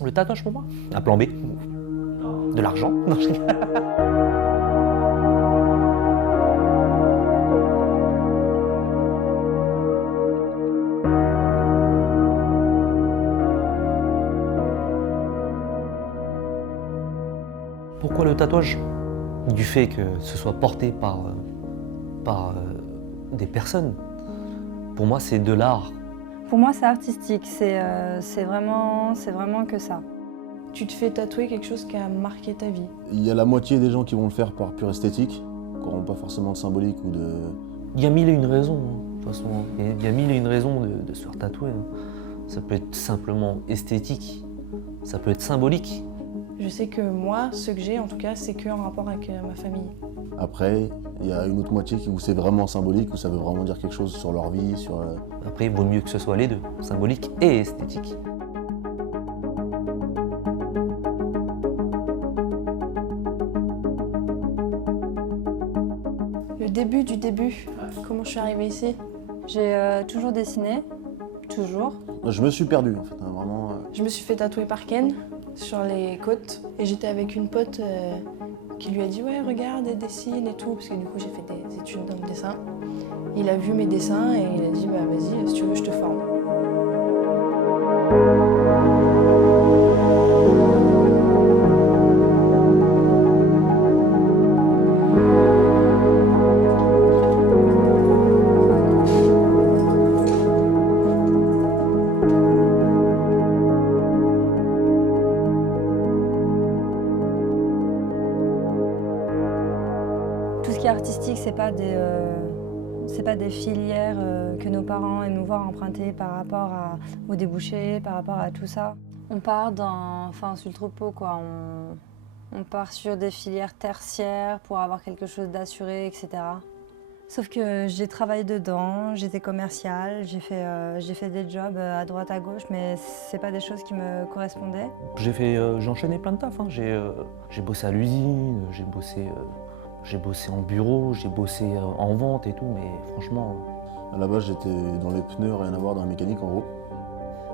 Le tatouage pour moi, un plan B. De l'argent. Non, je rigole. Pourquoi le tatouage? Du fait que ce soit porté par des personnes. Pour moi, c'est de l'art. Pour moi, c'est artistique, c'est vraiment que ça. Tu te fais tatouer quelque chose qui a marqué ta vie. Il y a la moitié des gens qui vont le faire par pure esthétique, qui n'auront pas forcément de symbolique ou de... Il y a mille et une raisons, de toute façon. Il y a mille et une raisons de se faire tatouer. Ça peut être simplement esthétique, ça peut être symbolique. Je sais que moi, ce que j'ai en tout cas, c'est qu'en rapport avec ma famille. Après, il y a une autre moitié où c'est vraiment symbolique, où ça veut vraiment dire quelque chose sur leur vie, sur... Après, il vaut mieux que ce soit les deux, symbolique et esthétique. Le début du début, comment je suis arrivée ici? J'ai toujours dessiné, toujours. Je me suis perdu en fait, hein, vraiment. Je me suis fait tatouer par Ken sur les côtes et j'étais avec une pote qui lui a dit ouais regarde, elle dessine et tout, parce que du coup j'ai fait des études dans le dessin. Il a vu mes dessins et il a dit bah vas-y si tu veux je te forme. Tout ce qui est artistique, c'est pas des filières que nos parents aiment nous voir emprunter par rapport aux débouchés, par rapport à tout ça. On part sur le troupeau, quoi. On part sur des filières tertiaires pour avoir quelque chose d'assuré, etc. Sauf que j'ai travaillé dedans, j'étais commerciale, j'ai fait des jobs à droite à gauche, mais c'est pas des choses qui me correspondaient. J'ai enchaîné plein de taf. J'ai bossé à l'usine, j'ai bossé en bureau, j'ai bossé en vente et tout, mais franchement... À la base, j'étais dans les pneus, rien à voir dans la mécanique en gros.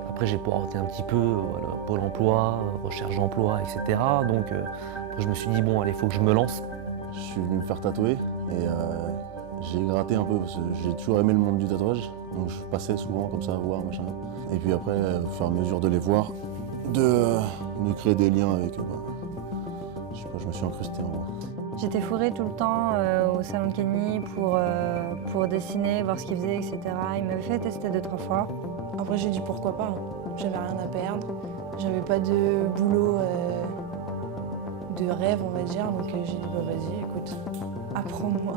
Après, j'ai porté un petit peu voilà, Pôle emploi, recherche d'emploi, etc. Donc après, je me suis dit, bon, allez, il faut que je me lance. Je suis venu me faire tatouer et j'ai gratté un peu parce que j'ai toujours aimé le monde du tatouage. Donc je passais souvent comme ça à voir, machin. Et puis après, au fur et à mesure de les voir, de créer des liens avec eux, je sais pas, je me suis incrusté en gros. J'étais fourrée tout le temps au salon de Kenny pour dessiner, voir ce qu'il faisait, etc. Il m'avait fait tester 2-3 fois. Après j'ai dit pourquoi pas, hein. J'avais rien à perdre, j'avais pas de boulot de rêve on va dire, donc j'ai dit bah vas-y écoute, apprends-moi.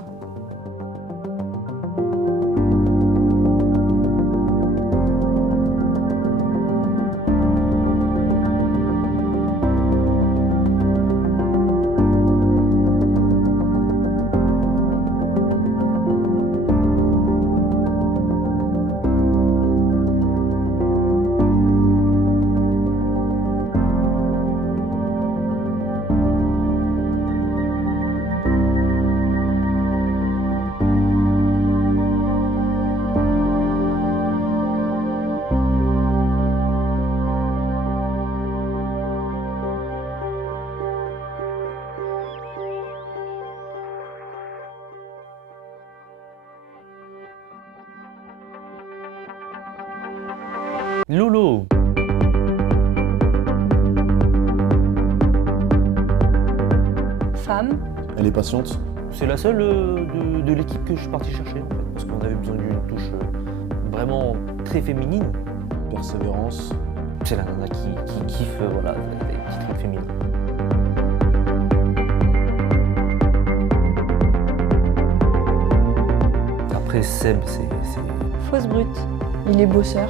Lolo! Femme, Elle est patiente. C'est la seule de l'équipe que je suis parti chercher, en fait, parce qu'on avait besoin d'une touche vraiment très féminine. Persévérance. C'est la nana qui kiffe voilà, les petits trucs féminins. Après, Seb, c'est... fausse brute. Il est bosseur.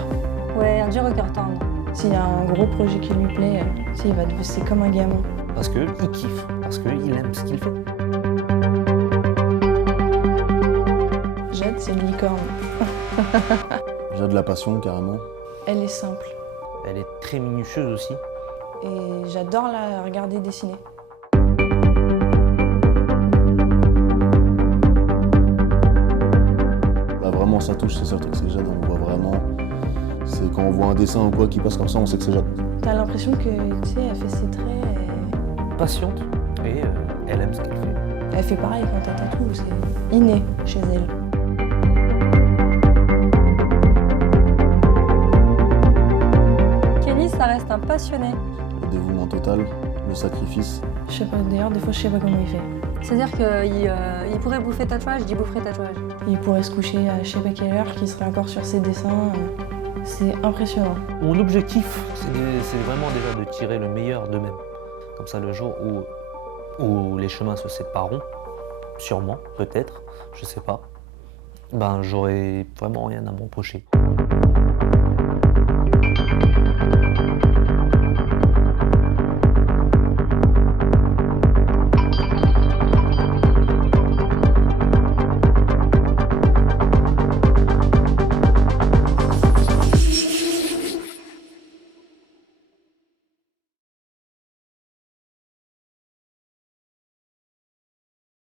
Ouais, un dur au cœur tendre. S'il y a un gros projet qui lui plaît, il va bosser comme un gamin. Parce qu'il kiffe, parce qu'il aime ce qu'il fait. Jade, c'est une licorne. J'ai de la passion carrément. Elle est simple. Elle est très minutieuse aussi. Et j'adore la regarder dessiner. Là vraiment ça touche, c'est ça le truc, c'est Jade, on voit vraiment. C'est quand on voit un dessin ou quoi qui passe comme ça, on sait que c'est Jade. T'as l'impression que, tu sais, elle fait ses traits. Patiente et elle aime ce qu'elle fait. Elle fait pareil quand elle tatoue, c'est inné chez elle. Kelly, ça reste un passionné. Le dévouement total, le sacrifice. Je sais pas, d'ailleurs, des fois, je sais pas comment il fait. C'est-à-dire qu'il pourrait bouffer tatouage, il boufferait tatouage. Il pourrait se coucher à je sais pas quelle heure, qu'il serait encore sur ses dessins. C'est impressionnant. Mon objectif, c'est vraiment déjà de tirer le meilleur d'eux-mêmes. Comme ça, le jour où les chemins se sépareront, sûrement, peut-être, je sais pas, ben j'aurai vraiment rien à me reprocher.